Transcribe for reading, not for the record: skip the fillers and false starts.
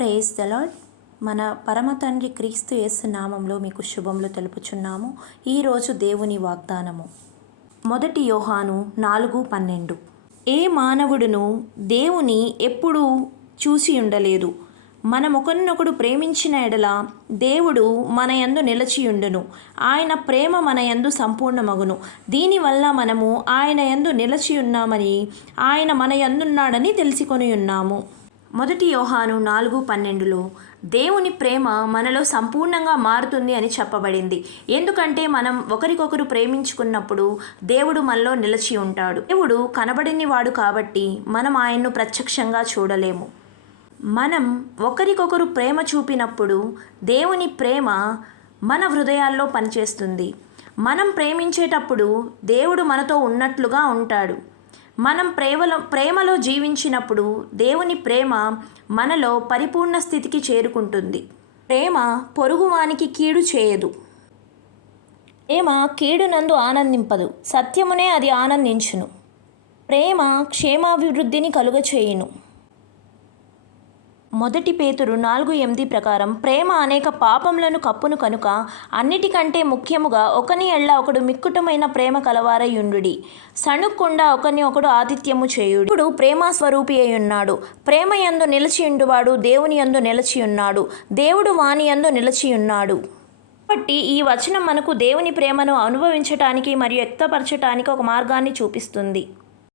Praise the lord. మన పరమ తండ్రి క్రీస్తు యేసు నామంలో మీకు శుభములు తెలుపుచున్నాము. ఈరోజు దేవుని వాగ్దానము 1 యోహాను 4:12. ఏ మానవుడును దేవుని ఎప్పుడూ చూసి ఉండలేదు. మనమొకరినొకడు ప్రేమించిన ఎడల దేవుడు మన యందు నిలచియుండును. ఆయన ప్రేమ మన యందు సంపూర్ణమగును. దీనివల్ల మనము ఆయన యందు నిలచియున్నామని, ఆయన మన యందున్నాడని తెలుసుకొని ఉన్నాము. 1 యోహాను 4:12లో దేవుని ప్రేమ మనలో సంపూర్ణంగా మారుతుంది అని చెప్పబడింది. ఎందుకంటే మనం ఒకరికొకరు ప్రేమించుకున్నప్పుడు దేవుడు మనలో నిలిచి ఉంటాడు. దేవుడు కనబడని వాడు కాబట్టి మనం ఆయన్ను ప్రత్యక్షంగా చూడలేము. మనం ఒకరికొకరు ప్రేమ చూపినప్పుడు దేవుని ప్రేమ మన హృదయాల్లో పనిచేస్తుంది. మనం ప్రేమించేటప్పుడు దేవుడు మనతో ఉన్నట్లుగా ఉంటాడు. మనం ప్రేమలో జీవించినప్పుడు దేవుని ప్రేమ మనలో పరిపూర్ణ స్థితికి చేరుకుంటుంది. ప్రేమ పొరుగువానికి కీడు చేయదు. ప్రేమ కీడునందు ఆనందింపదు, సత్యమునే అది ఆనందించును. ప్రేమ క్షేమాభివృద్ధిని కలుగచేయును. 1 పేతురు 4:8 ప్రకారం ప్రేమ అనేక పాపములను కప్పును కనుక అన్నిటికంటే ముఖ్యముగా ఒకని ఎడల ఒకడు మిక్కుటమైన ప్రేమ కలవారయుండుడి. సణుక్కుండా ఒకని ఒకడు ఆతిథ్యము చేయుడి. ఇప్పుడు ప్రేమ స్వరూపి అయి ఉన్నాడు. ప్రేమ యందు నిలిచియుండువాడు దేవుని యందు నిలిచియున్నాడు, దేవుడు వాని యందు నిలిచియున్నాడు. కాబట్టి ఈ వచనం మనకు దేవుని ప్రేమను అనుభవించటానికి మరియు వ్యక్తపరచటానికి ఒక మార్గాన్ని చూపిస్తుంది.